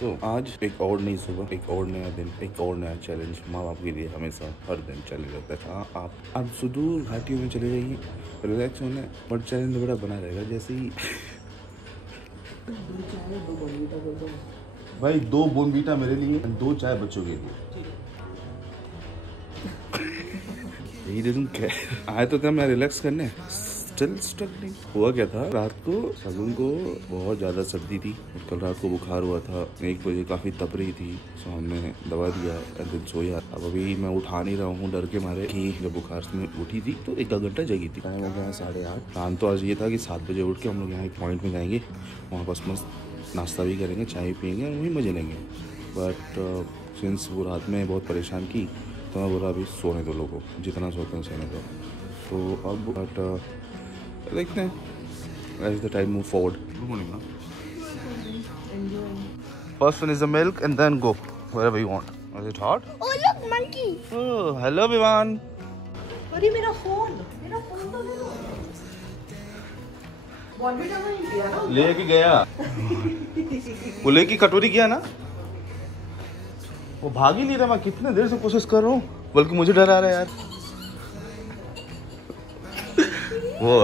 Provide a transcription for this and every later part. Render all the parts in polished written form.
तो आज एक और नई सुबह, एक और नया दिन, एक और नया चैलेंज माँ बाप के लिए हमेशा हर दिन चैलेंज रहता है। हाँ, आप सुदूर घाटियों में चले जाइए, रिलैक्स होने, बट चैलेंज बड़ा बना रहेगा। जैसे ही भाई 2 बोनवीटा मेरे लिए, 2 चाय बच्चों के लिए। आए तो था मैं रिलैक्स करने, स्टिल स्ट्रगलिंग। हुआ क्या था, रात को सगुन को बहुत ज़्यादा सर्दी थी और कल रात को बुखार हुआ था। 1 बजे काफ़ी तप रही थी, सो हमने दवा दिया, दिन सोया। अब अभी मैं उठा नहीं रहा हूँ डर के मारे कि जब बुखार में उठी थी तो 1 घंटा जगी थी। टाइम हो गया 8:30। प्लान तो आज ये था कि 7 बजे उठ के हम लोग यहाँ एक पॉइंट में जाएंगे, वहाँ बस मस्त नाश्ता भी करेंगे, चाय भी पियेंगे और वहीं मजे लेंगे। बट सिंस वो रात में बहुत परेशान की तो मैं बोला अभी सोने दो लोगों, जितना सोते हैं सोने दो। तो अब बट देखते हैं as the time move forward. Good morning ma'am. First finish the milk and then go wherever you want. Is it hot? Oh look, monkey. Oh, hello Vivaan. अरे मेरा फोन तो ले लो। बॉर्नविटा में नहीं दिया ना? लेके गया। वो लेके कटोरी किया ना? वो भाग ही नहीं रहा। मैं कितने देर से कोशिश कर रहा हूँ, बल्कि मुझे डर आ रहा है यार। वो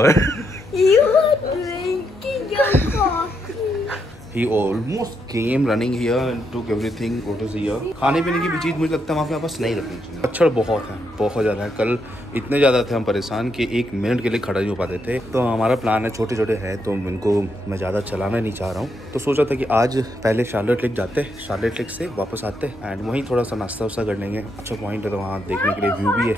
You are drinking your coffee. He almost came running here and took everything what is here. खाने पीने की भी चीज़ मुझे लगता है वहाँ पे वापस नहीं रखनी चाहिए। मच्छर बहुत है, बहुत ज़्यादा है। कल इतने ज़्यादा थे हम परेशान कि 1 मिनट के लिए खड़ा नहीं हो पाते थे। तो हमारा प्लान है, छोटे छोटे हैं तो इनको मैं ज़्यादा चलाना नहीं चाह रहा हूँ। तो सोचा था कि आज पहले शार्लेट लेक जाते, शार्लेट लेक से वापस आते एंड वहीं थोड़ा सा नाश्ता वास्ता कर लेंगे। अच्छा पॉइंट है तो वहाँ देखने के लिए व्यू भी है,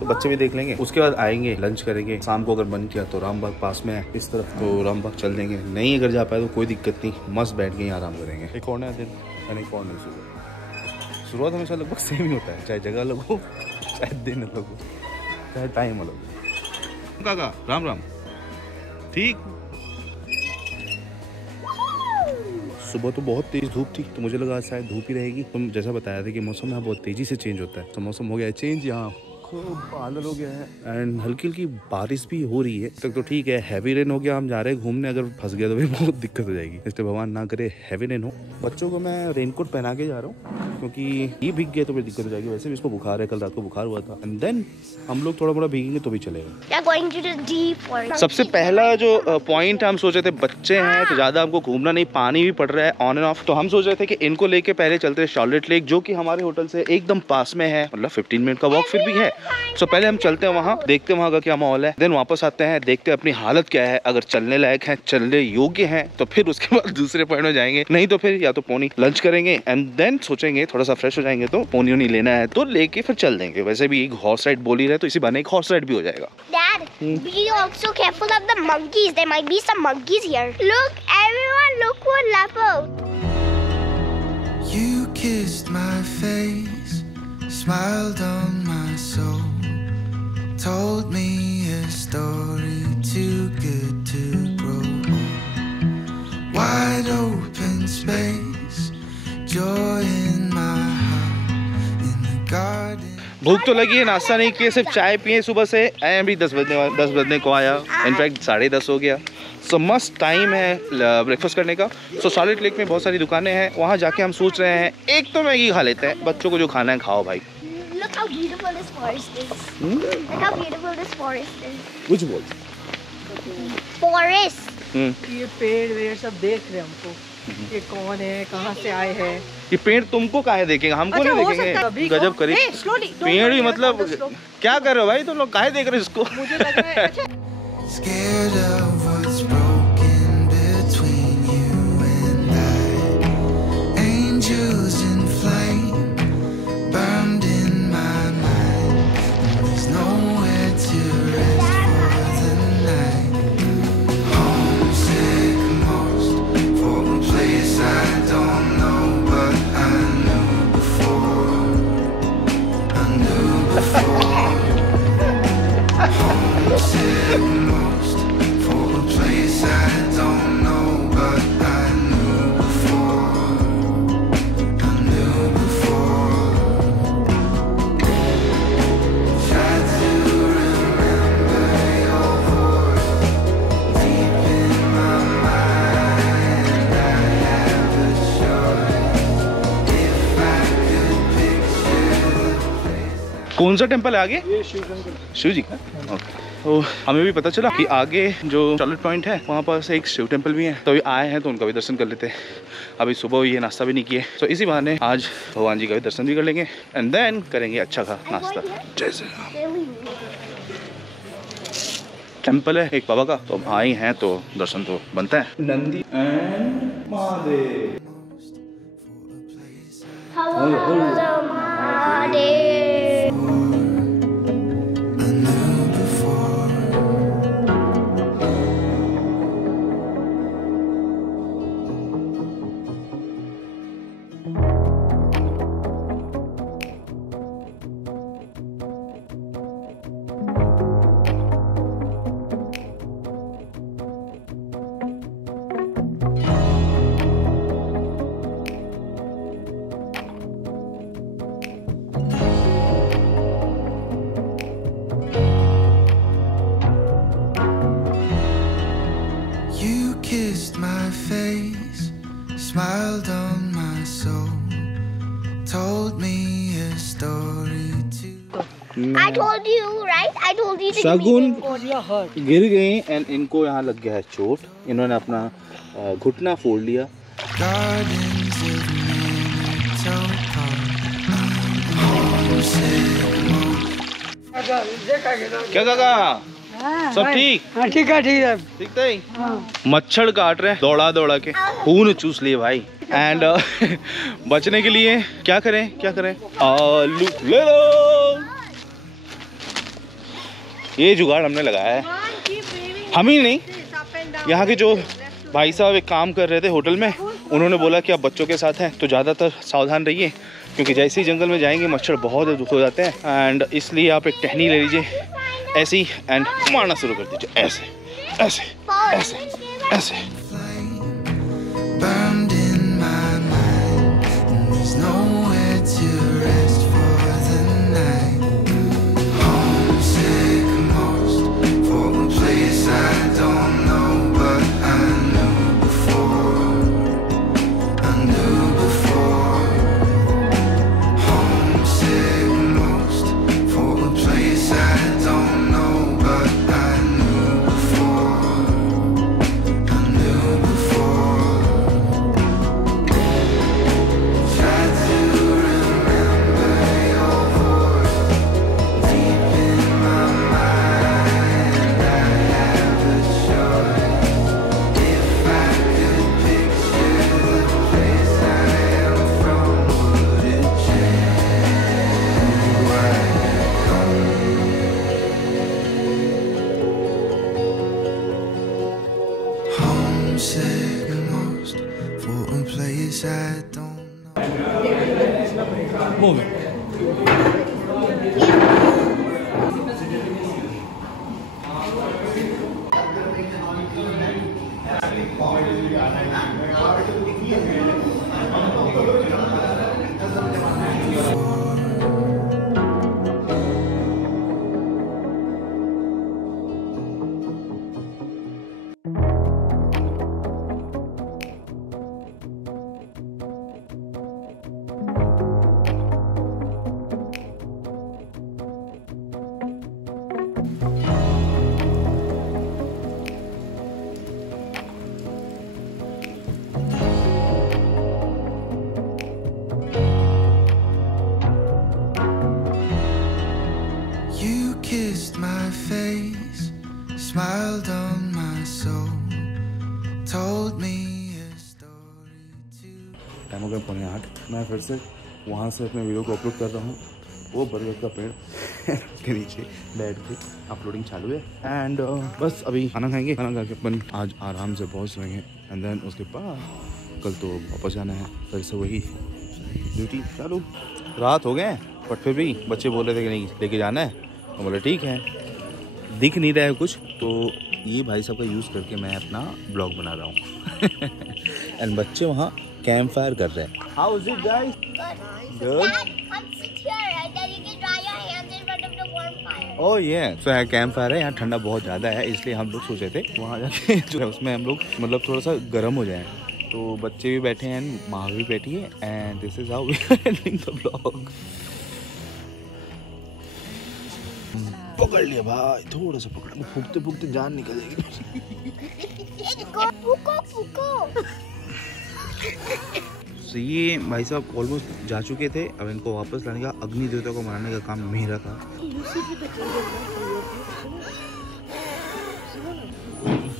तो बच्चे भी देख लेंगे। उसके बाद आएंगे, लंच करेंगे। शाम को अगर मन किया तो रामबाग पास में है इस तरफ, तो रामबाग चल देंगे। नहीं अगर जा पाए तो कोई दिक्कत नहीं, मस्त बैठ के आराम करेंगे। एक और नया दिन यानी एक और नई सुबह। शुरुआत हमेशा लगभग सेम ही होता है, चाहे जगह अलग हो, चाहे दिन अलग हो, चाहे टाइम अलग हो। काका राम राम। ठीक, सुबह तो बहुत तेज धूप थी तो मुझे लगा शायद धूप ही रहेगी। तुम जैसा बताया था कि मौसम यहाँ बहुत तेजी से चेंज होता है, तो मौसम हो गया है चेंज। यहाँ खूब बादल हो गया है एंड हल्की हल्की बारिश भी हो रही है। तक तो ठीक है, हैवी रेन हो गया। हम जा रहे हैं घूमने, अगर फंस गया तो फिर बहुत दिक्कत हो जाएगी, इसलिए भगवान ना करे हैवी रेन हो। बच्चों को मैं रेनकोट पहना के जा रहा हूँ क्योंकि ये भीग गया तो फिर दिक्कत हो जाएगी। वैसे भी इसको बुखार है, कल रात को बुखार हुआ था। एंड देन हम लोग थोड़ा मोड़ा भीगेंगे तो भी चलेगा। सबसे पहला जो पॉइंट हम सोच रहे थे, बच्चे हैं तो ज्यादा हमको घूमना नहीं, पानी भी पड़ रहा है ऑन एंड ऑफ, तो हम सोच रहे थे कि इनको लेके पहले चलते हैं शार्लेट लेक, जो कि हमारे होटल से एकदम पास में है। मतलब 15 मिनट का वॉक फिर भी है। सो पहले हम चलते हैं वहाँ, देखते हैं वहाँ का क्या माहौल है, देन वापस आते हैं, देखते हैं अपनी हालत क्या है। अगर चलने लायक है, चलने योग्य है तो फिर उसके बाद दूसरे पॉइंट में जाएंगे, नहीं तो फिर या तो पोनी लंच करेंगे एंड देन सोचेंगे थोड़ा सा फ्रेश हो जाएंगे तो पोनी नहीं लेना है तो लेके फिर चल देंगे। वैसे भी एक हॉर्स राइड बोल ही रहे तो इसी बहाने एक हॉर्स राइड भी हो जाएगा। Dad, be also careful of the monkeys. There might be some monkeys here. Look, everyone, look what leopard. You kissed my face, smiled on my soul, told me a story too good to grow old. Wide open space, joy in my heart, in the garden. भूख तो लगी है, नाश्ता नहीं किया, सिर्फ चाय पिए सुबह से। अभी 10 बजने को आया, इनफैक्ट 10:30 हो गया। सो मस्त टाइम है ब्रेकफास्ट करने का। सो शार्लेट लेक में बहुत सारी दुकानें हैं, वहाँ जाके हम सोच रहे हैं एक तो मैगी खा लेते हैं। बच्चों को जो खाना है खाओ भाई। Look how beautiful this forest is. Look how beautiful this forest is. कुछ बोल। Forest. ये पेड़ वेड़ सब देख रहे हमको, ये कौन है, कहाँ से आए हैं। ये पेड़ तुमको काहे देखेंगे, हमको नहीं देखेंगे। गजब करी पेड़ ही, मतलब क्या कर रहे हो भाई तुम लोग, काहे देख रहे हो इसको। मुझे लग रहा है Scared of what's broken between you and I. Angels in flame burned in my mind, and there's nowhere to rest for the night. Homesick most for a place I don't know, but I knew before. I knew before. Homesick most for a place I don't know, but I knew before. I knew before. Try to remember your voice deep in my mind. I have a choice. कौन सा temple है आगे? ये शिव जी का। Okay, तो हमें भी पता चला कि आगे जो टॉयलेट पॉइंट है वहाँ पर एक शिव टेम्पल भी है, तो अभी आए हैं तो उनका भी दर्शन कर लेते हैं। अभी सुबह हुई है, नाश्ता भी नहीं किए, तो इसी बहाने आज भगवान जी का भी दर्शन भी कर लेंगे एंड देन करेंगे अच्छा खा नाश्ता। जैसे टेम्पल है एक बाबा का, तो भाई हैं तो दर्शन तो बनता है। Nandi and Mahadev. You kissed my face, smiled on my soul, told me a story too. I told you, right? I told you to Shagun Korea hurt. गिर गई एंड इनको यहाँ लग गया है चोट। इन्होंने अपना घुटना फोड़ लिया। Gardens of Manitou Park. क्या काका, सब ठीक? हाँ ठीक है ठीक थे। मच्छर काट रहे हैं दौड़ा दौड़ा के, खून चूस लिए भाई। एंड बचने के लिए क्या करें क्या करें? आलू ले लो। ये जुगाड़ हमने लगाया है, हम ही नहीं, यहाँ के जो भाई साहब एक काम कर रहे थे होटल में, उन्होंने बोला कि आप बच्चों के साथ हैं तो ज़्यादातर सावधान रहिए, क्योंकि जैसे ही जंगल में जाएंगे मच्छर बहुत दुख हो जाते हैं। एंड इसलिए आप एक टहनी ले लीजिए ऐसे ही एंड मारना शुरू कर दीजिए, ऐसे ऐसे ऐसे ऐसे। Burned in my mind, and there's nowhere to rest for the night. Homesick most for a place I don't know, but I knew before. I knew before. Homesick most for a place I don't know, but I knew before. I knew before. Try to remember your voice deep in my mind. I have a choice. If I could picture the place I am from, would it change why you come? Homesick most for a place I don't know. You kissed my face, smiled on my soul, told me a story too. Time हो गया 7:45। मैं फिर से वहाँ से अपने video को upload कर रहा हूँ। वो बरगद का पेड़ के नीचे बैठ के अपलोडिंग चालू है। एंड बस अभी खाना खाएंगे, खाना खा के अपन आज आराम से पहुँच जाएंगे एंड देन उसके बाद कल तो वापस जाना है, फिर से वही ड्यूटी चालू। रात हो गए बट फिर भी बच्चे बोल रहे थे कि नहीं लेके जाना है, तो बोले ठीक है। दिख नहीं रहा है कुछ, तो ये भाई साहब का यूज़ करके मैं अपना ब्लॉग बना रहा हूँ। एंड बच्चे वहाँ कैंप फायर कर रहे हैं। How is it guys? Good. Come sit here, and then you can dry your hands in front of the warm fire. ओह ये तो है कैंप फायर है। यहाँ ठंडा बहुत ज़्यादा है, इसलिए हम लोग सोचे थे वहाँ जाके जो है उसमें हम लोग मतलब थोड़ा सा गर्म हो जाए। तो बच्चे भी बैठे हैं, माँ भी बैठी है and this is how we are ending the blog. पकड़ लिया भाई, थोड़ा सा पकड़ा, फूकते फूकते जान निकल जाएगी। तो ये भाई साहब ऑलमोस्ट जा चुके थे, अब इनको वापस लाने का, अग्नि देवता को मनाने का काम मेरा था।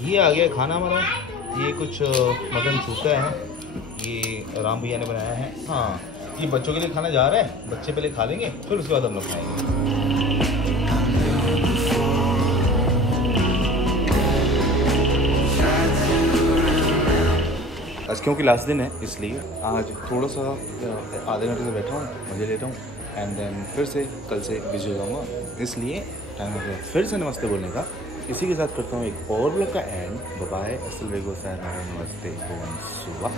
ये आ गया खाना हमारा, ये कुछ मटन सूखा है, ये राम भैया ने बनाया है। हाँ, ये बच्चों के लिए खाना जा रहा है, बच्चे पहले खा लेंगे फिर उसके बाद हम लोग खाएंगे। आज क्योंकि लास्ट दिन है इसलिए आज थोड़ा सा आधे घंटे से बैठा हूँ, मजे लेता हूँ, एंड देन फिर से कल से बिजी हो जाऊँगा, इसलिए टाइम हो गया फिर से नमस्ते बोलने का। इसी के साथ करता हूँ एक और ब्लॉग का एंड। बाय, असल वेगो से नमस्ते सुबह।